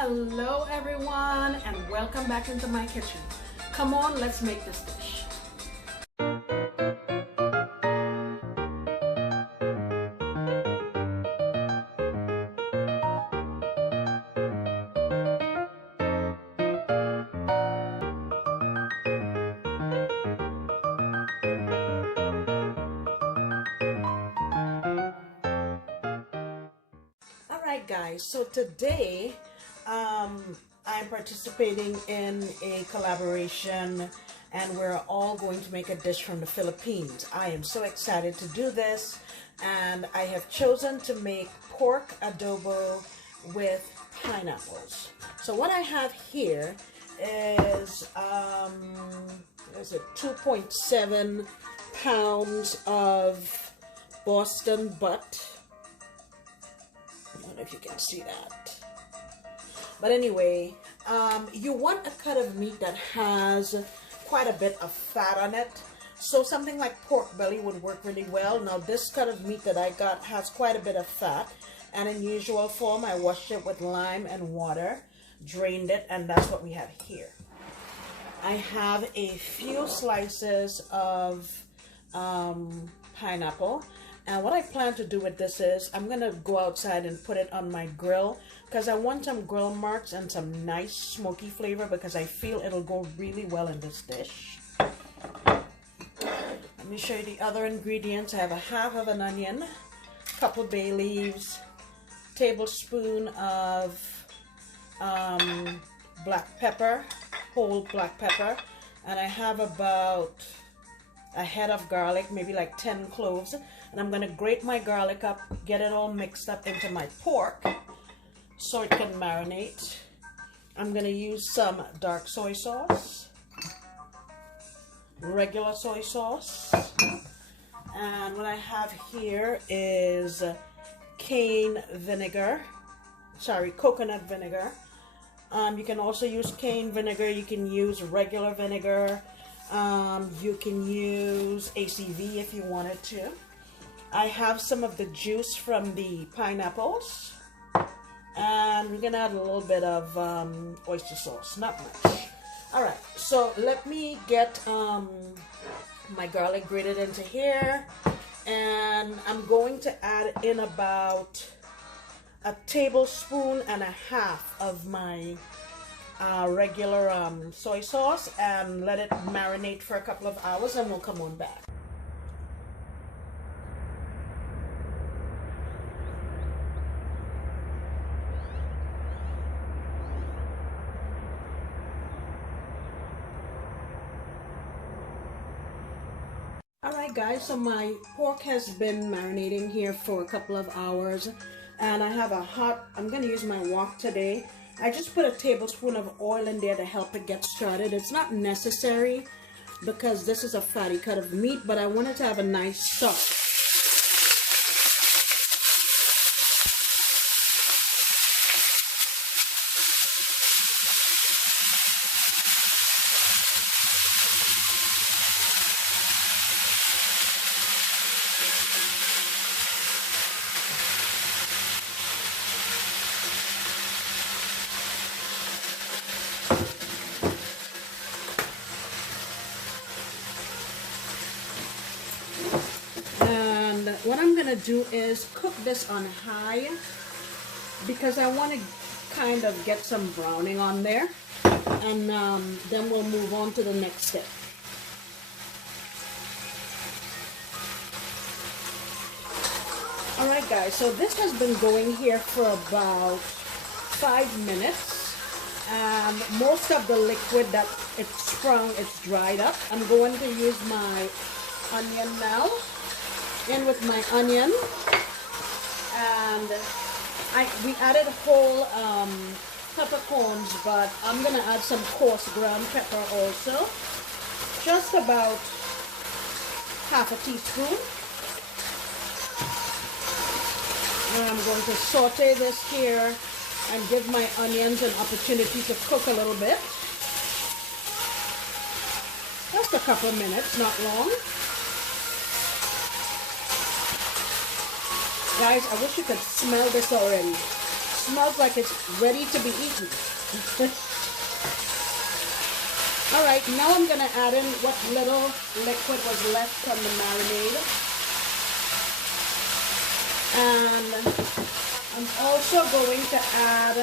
Hello everyone, and welcome back into my kitchen. Come on, let's make this dish. Alright guys, so today I'm participating in a collaboration and we're all going to make a dish from the Philippines. I am so excited to do this, and I have chosen to make pork adobo with pineapples. So what I have here is 2.7 pounds of Boston butt. I don't know if you can see that. But anyway, you want a cut of meat that has quite a bit of fat on it. So something like pork belly would work really well. Now this cut of meat that I got has quite a bit of fat. And in usual form, I washed it with lime and water, drained it, and that's what we have here. I have a few slices of pineapple. And what I plan to do with this is I'm going to go outside and put it on my grill because I want some grill marks and some nice smoky flavor, because I feel it'll go really well in this dish. Let me show you the other ingredients. I have a half of an onion, couple bay leaves, tablespoon of black pepper, whole black pepper, and I have about a head of garlic, maybe like 10 cloves. And I'm going to grate my garlic up, get it all mixed up into my pork so it can marinate. I'm going to use some dark soy sauce, regular soy sauce, and what I have here is coconut vinegar. You can also use cane vinegar, you can use regular vinegar, you can use ACV if you wanted to. I have some of the juice from the pineapples, and we're gonna add a little bit of oyster sauce, not much. All right, so let me get my garlic grated into here, and I'm going to add in about a tablespoon and a half of my regular soy sauce, and let it marinate for a couple of hours, and we'll come on back. Alright guys, so my pork has been marinating here for a couple of hours, and I have I'm going to use my wok today. I just put a tablespoon of oil in there to help it get started. It's not necessary because this is a fatty cut of meat, but I wanted to have a nice start. What I'm gonna do is cook this on high because I want to kind of get some browning on there, and then we'll move on to the next step. Alright guys, so this has been going here for about 5 minutes, and most of the liquid that it's sprung, it's dried up. I'm going to use my onion now. In with my onion, and we added whole peppercorns, but I'm gonna add some coarse ground pepper also, just about half a teaspoon. And I'm going to saute this here and give my onions an opportunity to cook a little bit, just a couple of minutes, not long. Guys, I wish you could smell this already. smells like it's ready to be eaten. All right, now I'm gonna add in what little liquid was left from the marinade. And I'm also going to add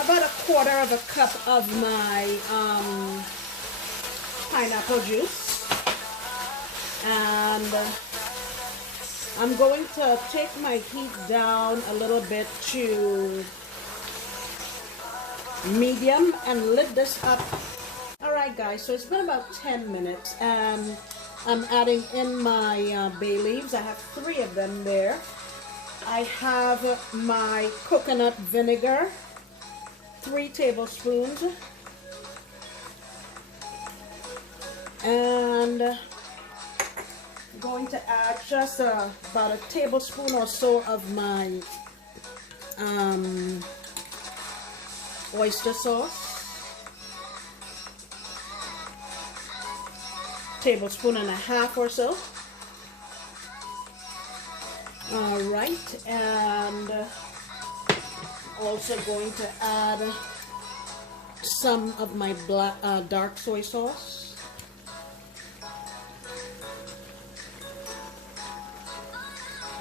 about 1/4 cup of my pineapple juice. And I'm going to take my heat down a little bit to medium and lid this up. Alright guys, so it's been about 10 minutes and I'm adding in my bay leaves. I have 3 of them there. I have my coconut vinegar, 3 tablespoons. And I'm going to add just about a tablespoon or so of my oyster sauce. Tablespoon-and-a-half or so. All right, and also going to add some of my black dark soy sauce.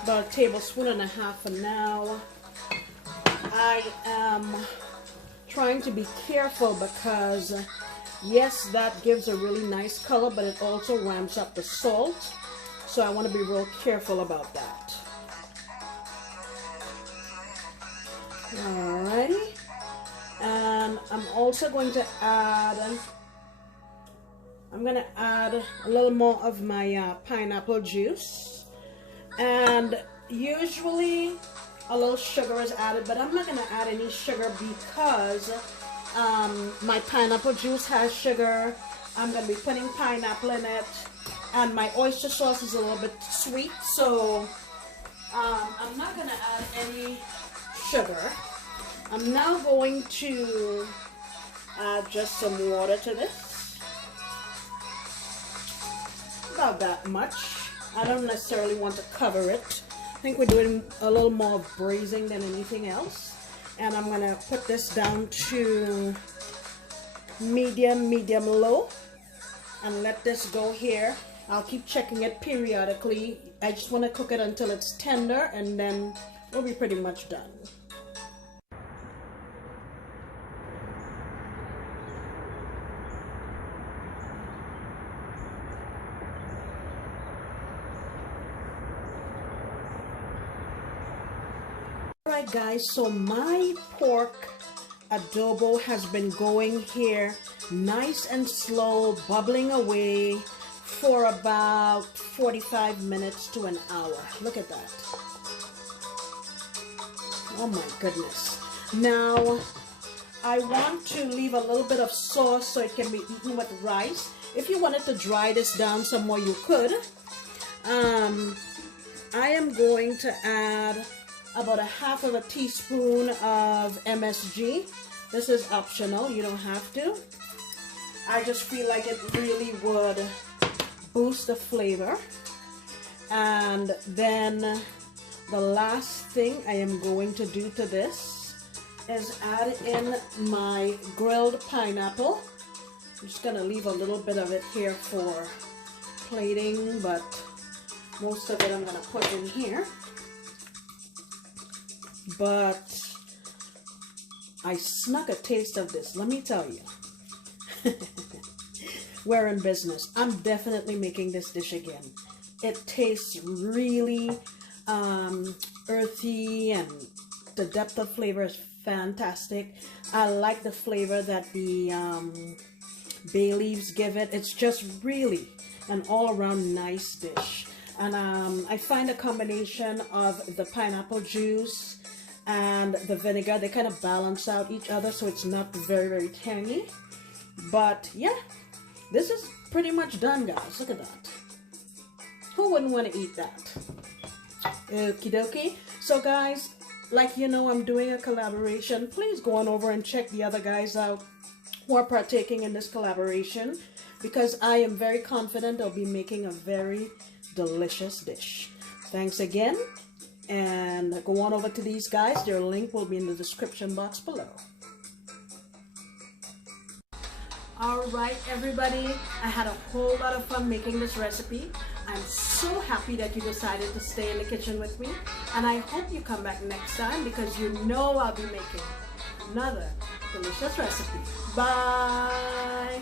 About a tablespoon-and-a-half for now. I am trying to be careful because yes, that gives a really nice color, but it also ramps up the salt. So I want to be real careful about that. Alrighty. And I'm also going to add, a little more of my pineapple juice. And usually a little sugar is added, but I'm not going to add any sugar because my pineapple juice has sugar. I'm going to be putting pineapple in it, and my oyster sauce is a little bit sweet, so I'm not going to add any sugar. I'm now going to add just some water to this, about that much. I don't necessarily want to cover it. I think we're doing a little more braising than anything else. And I'm going to put this down to medium low and let this go here. I'll keep checking it periodically. I just want to cook it until it's tender and then we'll be pretty much done. Alright guys, so my pork adobo has been going here nice and slow, bubbling away for about 45 minutes to an hour. Look at that. Oh my goodness. Now, I want to leave a little bit of sauce so it can be eaten with rice. If you wanted to dry this down some more, you could. I am going to add about 1/2 teaspoon of MSG. This is optional, you don't have to. I just feel like it really would boost the flavor. And then the last thing I am going to do to this is add in my grilled pineapple. I'm just gonna leave a little bit of it here for plating, but most of it I'm gonna put in here. But I snuck a taste of this, let me tell you. We're in business. I'm definitely making this dish again. It tastes really earthy, and the depth of flavor is fantastic. I like the flavor that the bay leaves give it. It's just really an all-around nice dish. And I find a combination of the pineapple juice and the vinegar, they kind of balance out each other, so it's not very tangy. But yeah, this is pretty much done, guys. Look at that. Who wouldn't want to eat that? Okie dokie. So guys, like you know, I'm doing a collaboration. Please go on over and check the other guys out who are partaking in this collaboration, because I am very confident I'll be making a very delicious dish. Thanks again. And go on over to these guys. Their link will be in the description box below. Alright everybody, I had a whole lot of fun making this recipe. I'm so happy that you decided to stay in the kitchen with me, and I hope you come back next time because you know I'll be making another delicious recipe. Bye!